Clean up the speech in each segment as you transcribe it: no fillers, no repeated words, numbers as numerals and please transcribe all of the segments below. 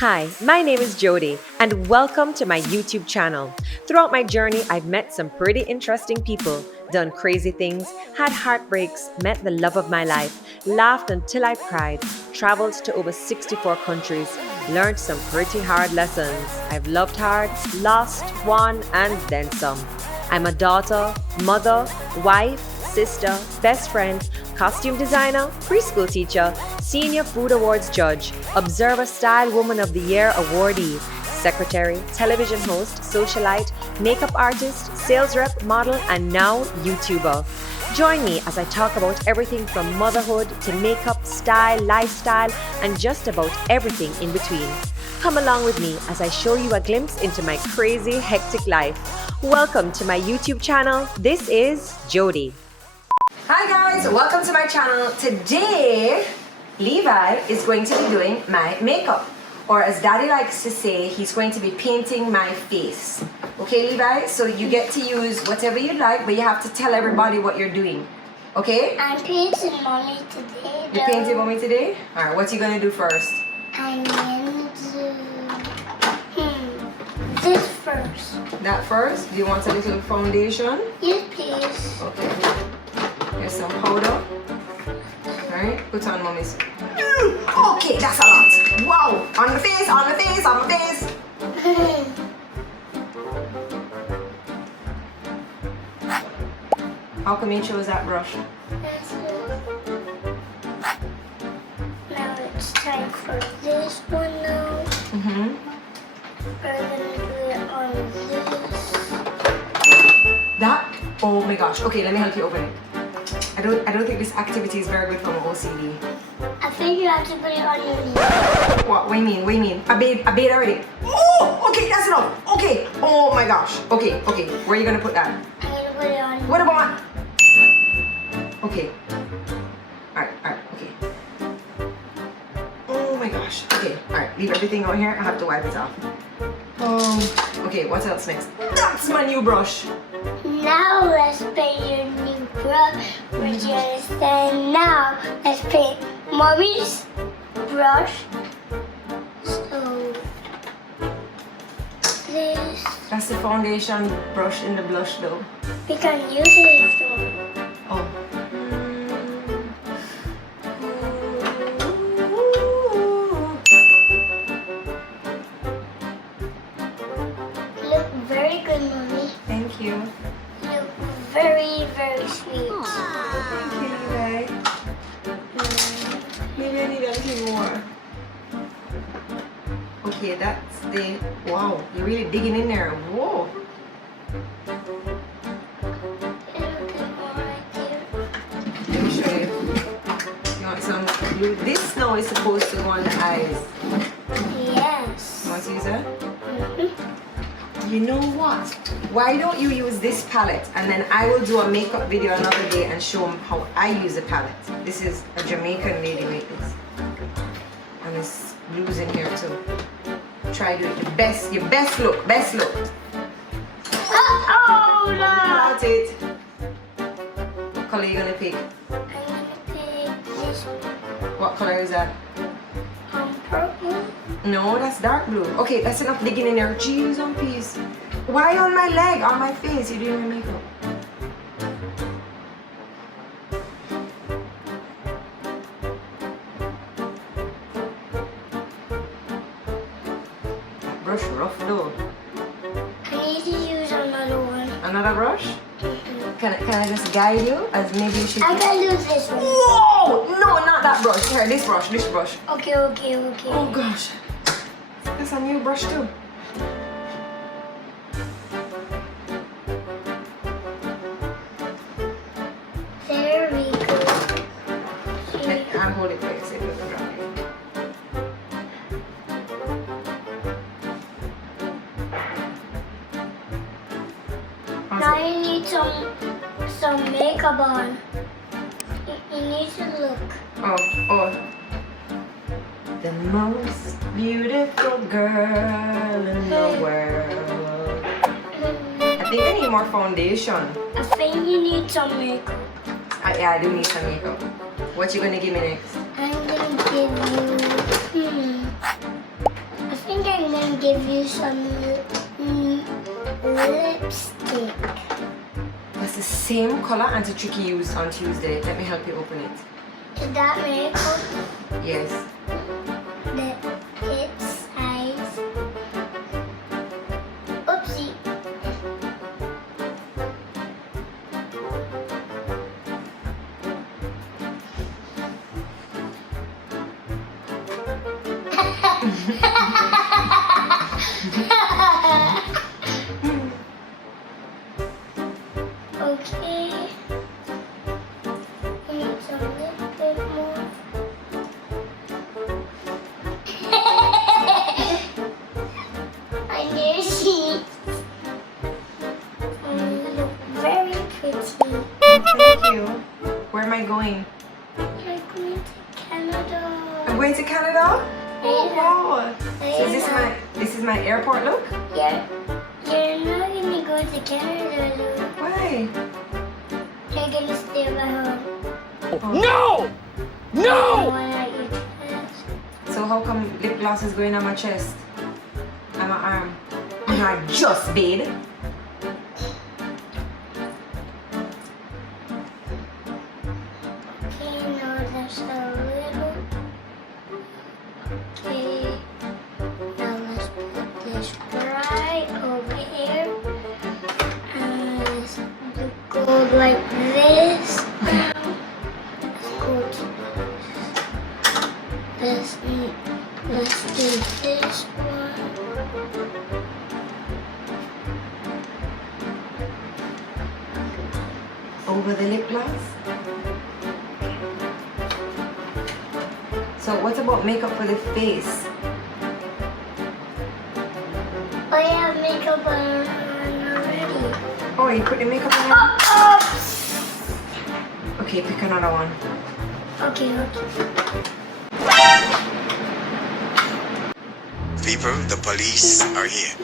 Hi, my name is Jodi, and welcome to my YouTube channel. Throughout my journey, I've met some pretty interesting people, done crazy things, had heartbreaks, met the love of my life, laughed until I cried, traveled to over 64 countries, learned some pretty hard lessons. I've loved hard, lost, won, and then some. I'm a daughter, mother, wife, sister, best friend, costume designer, preschool teacher, senior food awards judge, Observer Style Woman of the Year awardee, secretary, television host, socialite, makeup artist, sales rep, model, and now YouTuber. Join me as I talk about everything from motherhood to makeup, style, lifestyle, and just about everything in between. Come along with me as I show you a glimpse into my crazy, hectic life. Welcome to my YouTube channel. This is Jodi. Hi guys, welcome to my channel. Today, Levi is going to be doing my makeup. Or as Daddy likes to say, he's going to be painting my face. Okay, Levi? So you get to use whatever you like, but you have to tell everybody what you're doing. Okay? I'm painting Mommy today. You're painting Mommy today? Alright, what are you going to do first? I'm going to do this first. That first? Do you want a little foundation? Yes, please. Okay. Here's some powder. Alright, put on Mommy's. Okay, that's a lot. Wow! On the face, on the face, on the face. How come you chose that brush? Now it's time for this one now. Mm-hmm. We're gonna do it on this. That? Oh my gosh. Okay, let me help you open it. I don't think this activity is very good for my OCD. I think you have to put it on your knee. What do you mean? What do you mean? I bathed already. Oh! Okay, that's enough. Okay. Oh my gosh. Okay. Where are you gonna put that? I'm gonna put it on. What about? Okay. Alright, okay. Oh my gosh. Okay, alright, leave everything out here. I have to wipe it off. Okay, what else next? That's my new brush. Now let's paint your new brush. Which you understand now. Let's paint Mommy's brush. So this. That's the foundation brush in the blush though. We can use it though. Oh. Look very good, Mommy. Thank you. Look very, very sweet. Thank you, Levi. Maybe I need a little more. Okay, that's the... Wow, you're really digging in there. Whoa. Let me show you. You want some glue? This now is supposed to go on the eyes. Yes. You want to use that? You know what? Why don't you use this palette and then I will do a makeup video another day and show them how I use the palette. This is a Jamaican lady made this. And this blue's in here too. Try to do it your best look. Oh no! Got it. What color are you gonna pick? I'm gonna pick this What color is that? purple. No, that's dark blue. Okay, that's enough digging in there. Jeez on peace. Why on my leg? On my face? You doing your makeup? That brush rough though. I need to use another one. Another brush? Can I just guide you? As maybe you should. I can use this one. Whoa! No, not that brush. Here, this brush. Okay. Oh gosh. That's a new brush too. There we go. I'll hold it for you so it doesn't drop you. Now you need some makeup on. You need to look. Oh. The most beautiful girl in the world. I think I need more foundation. I think you need some makeup. Yeah, I do need some makeup. What you gonna give me next? I'm gonna give you. I gonna give you some lipstick. That's the same color Auntie Tricky used on Tuesday. Let me help you open it. Is that makeup? Yes. The its size. Oopsie. Okay. I need some little bit more. On your cheeks. You look very pretty. Thank you. Where am I going? You're going to Canada. I'm going to Canada? Oh wow. So Yeah. this is my airport look? You're not gonna go to Canada, though. Why? You're gonna stay at home. No! No! One at your chest. So how come lip gloss is going on my chest? And my arm? And I just bathed. Okay, now there's a little. Okay. Now let's put this right over here. And let's go like this. Let's go to this. Let's do this one. Over the lip gloss. So what about makeup for the face? I have makeup on already. Oh, you put the makeup on? Oh! Okay, pick another one. Okay. People, the police are here.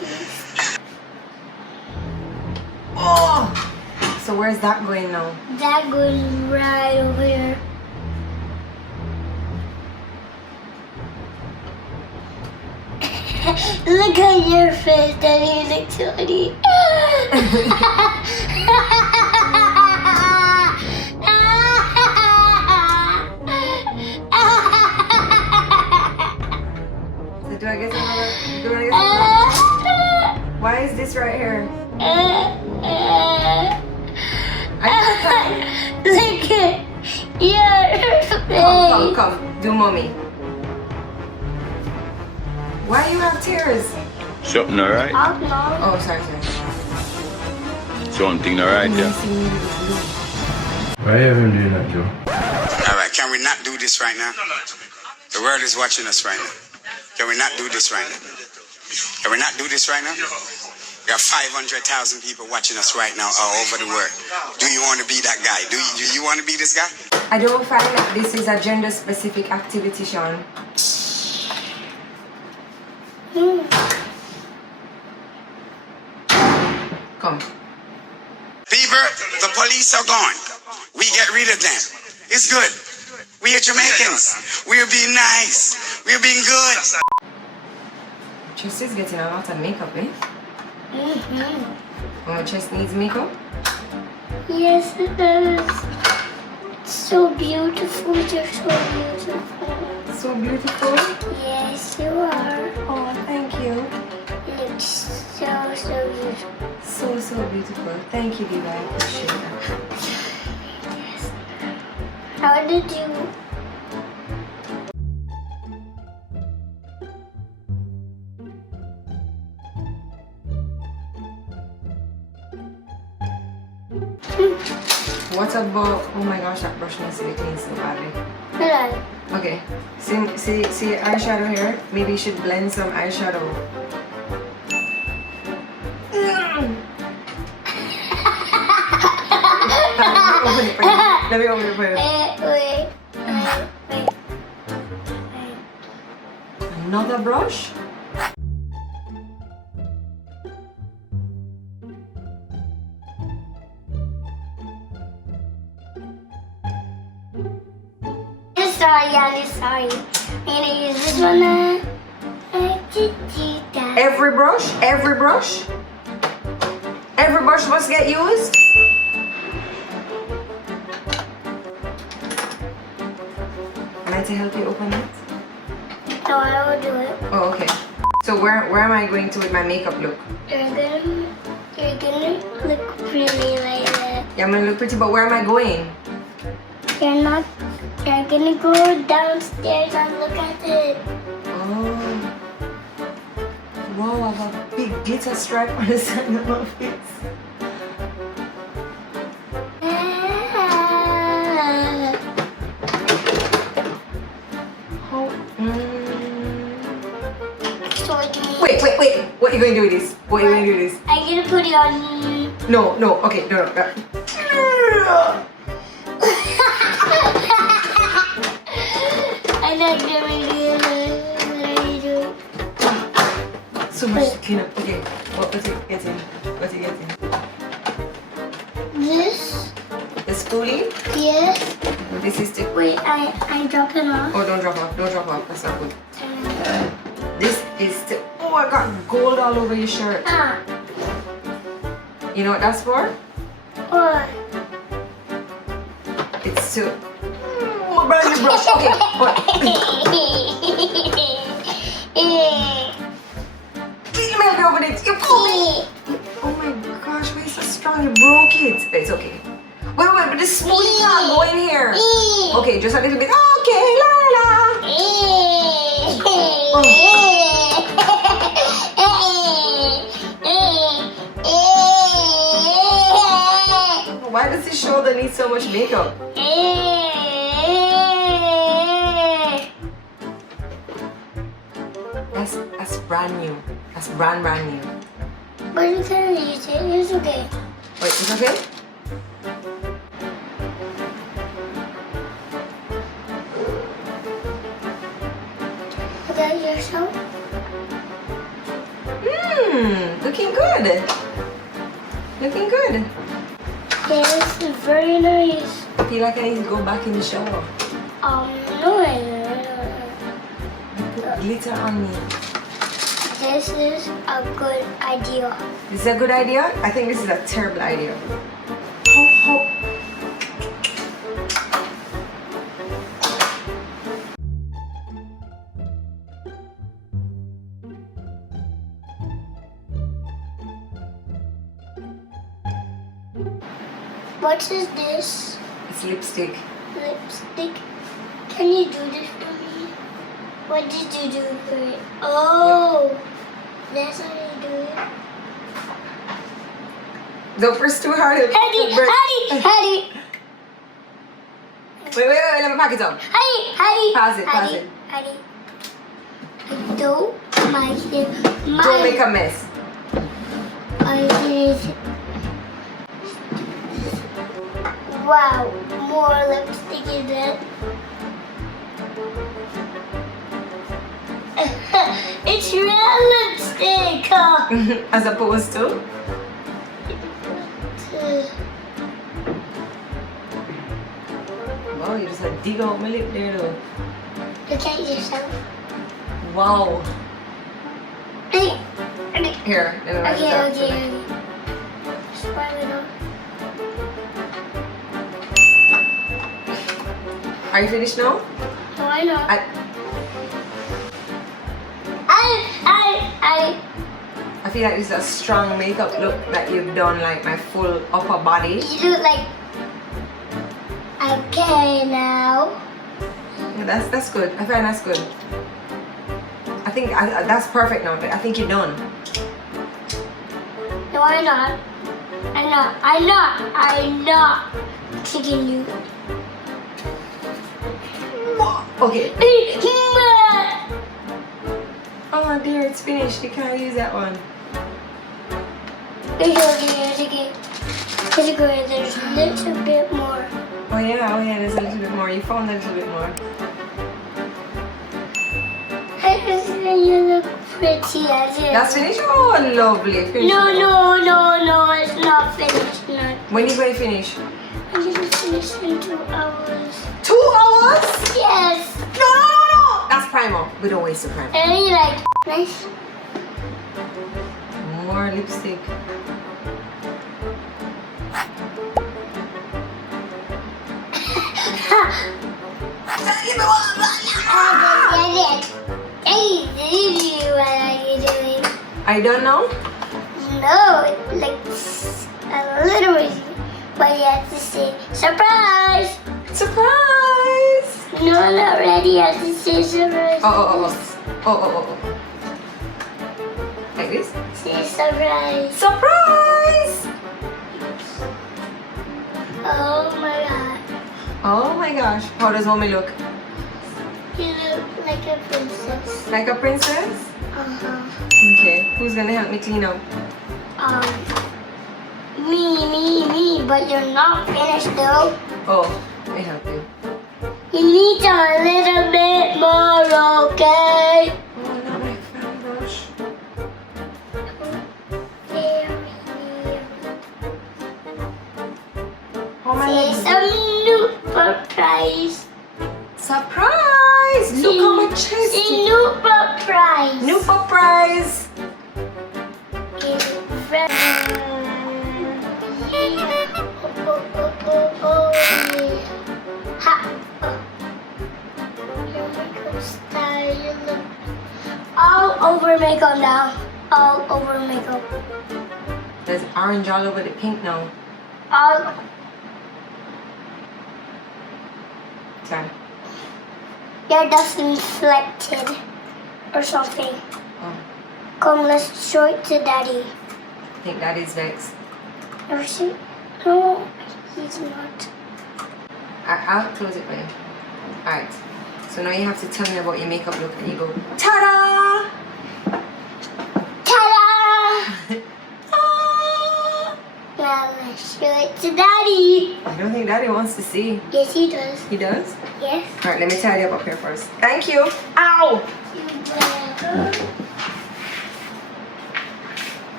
Oh! So where's that going now? That goes right over here. Look at your face, Daddy. You look so funny. So do I get another? Do I get another? Why is this right here? Look at your face. Come. Do mommy. Why you have tears? Something alright? Oh, no. Oh, sorry. Something alright, You yeah. see me with the blue. Why are you even doing that, Joe? All right, can we not do this right now? The world is watching us right now. Can we not do this right now? Can we not do this right now? We have 500,000 people watching us right now all over the world. Do you want to be that guy? Do you want to be this guy? I don't find that this is a gender-specific activity, Sean. Come. People, the police are gone. We get rid of them. It's good. We are Jamaicans. We're being nice. We're being good. Chest is getting a lot of makeup, eh? Mm-hmm. My chest needs makeup? Yes, it does. So beautiful. You're so beautiful. So beautiful. Yes, you are. Oh, thank you. You look so beautiful. So beautiful. Thank you, Levi. I appreciate that. Yes. How did you? What about, oh my gosh, that brush needs to be cleaned so badly. Hello. Okay, see eyeshadow here? Maybe you should blend some eyeshadow. Let me open it for you. Wait. Another brush? I'm sorry. I'm gonna use this one now. Every brush? Every brush? Every brush must get used? Am I to help you open it? No, I will do it. Oh, okay. So where am I going to with my makeup look? You're gonna look pretty like that. Yeah, I'm gonna look pretty, but where am I going? You're gonna go downstairs and look at it. Oh. Wow, I have a big glitter stripe on the side of my face. Oh. Wait. What are you going to do with this? What are you going to do with this? I'm gonna put it on. No. Okay, no. I'm not gonna do it. What are you doing? So much to clean up. Okay, what's it getting? This? The spoolie? Yes. This is the... Wait, I'm dropping off. Oh, don't drop off. That's not good. This is the... Oh, I got gold all over your shirt. Ah. You know what that's for? What? It's to... Oh, my brand new brush. Okay, what? Please let me help you open it. You pull me. Oh my gosh, why is so strong? You broke it. It's okay. Wait, but the spoolie can't go in here. Okay, just a little bit. Okay, la la la. Why does his shoulder need so much makeup? That's brand new. That's brand new. But you can use it. It's okay. Wait, it's okay? Look at yourself. Looking good. Looking good. Yes, it's very nice. I feel like I need to go back in the shower. No. Put glitter on me. This is a good idea. This is a good idea? I think this is a terrible idea. What is this? It's lipstick. Lipstick. Can you do this for me? What did you do for it? Oh, that's how you do it. Don't press too hard. Hattie. Wait, let me pack it up. Hattie. Pause it. Hattie. Don't mind it. Don't make a mess. I did. Wow, more lipstick is it? It's real lipstick! As opposed to? Wow, you just had to dig out my lip there though. Look at yourself. Wow. Okay. Here, let me write it down. Okay. Spread it up. Are you finished now? No, I know. I feel like this is a strong makeup look that you've done, like my full upper body. You look like. Okay now. Yeah, that's good. I find that's good. I think that's perfect now. I think you're done. No, I'm not. I'm not kicking you. Okay. Oh dear, it's finished. You can't use that one. It's okay. There's a little bit more. Oh yeah, there's a little bit more. You found a little bit more. You look pretty as it. That's finished? Oh, lovely. Finish No, it. it's not finished. When are you going to finish? I'm gonna finish in 2 hours. 2 hours? Yes. No. That's primer. We don't waste the primer. And you like nice. More lipstick. I don't know. No, like a little bit. But you have to say surprise. Surprise! No, not ready. You have to say surprise. Oh. Like this? Say surprise. Surprise! Oh my god. Oh my gosh. How does mommy look? You look like a princess. Like a princess? Uh-huh. Okay. Who's gonna help me clean up? Me. But you're not finished though. Oh, let me help you. You need a little bit more, okay? Oh, not my fan brush. How am I Say gonna some new surprise. Surprise! Look how much chest. Say new surprise. New surprise! All over makeup now. All over makeup. There's orange all over the pink now. All. Sorry. Your dust inflected or something. Oh, Come, let's show it to Daddy. I think that is vexed. Ever see? No, he's not. I'll close it for you. Alright. So now you have to tell me about your makeup look and you go, ta-da! Ta-da! Now let's show it to Daddy. I don't think Daddy wants to see. Yes, he does. He does? Yes. Alright, let me tidy up here first. Thank you. Ow! You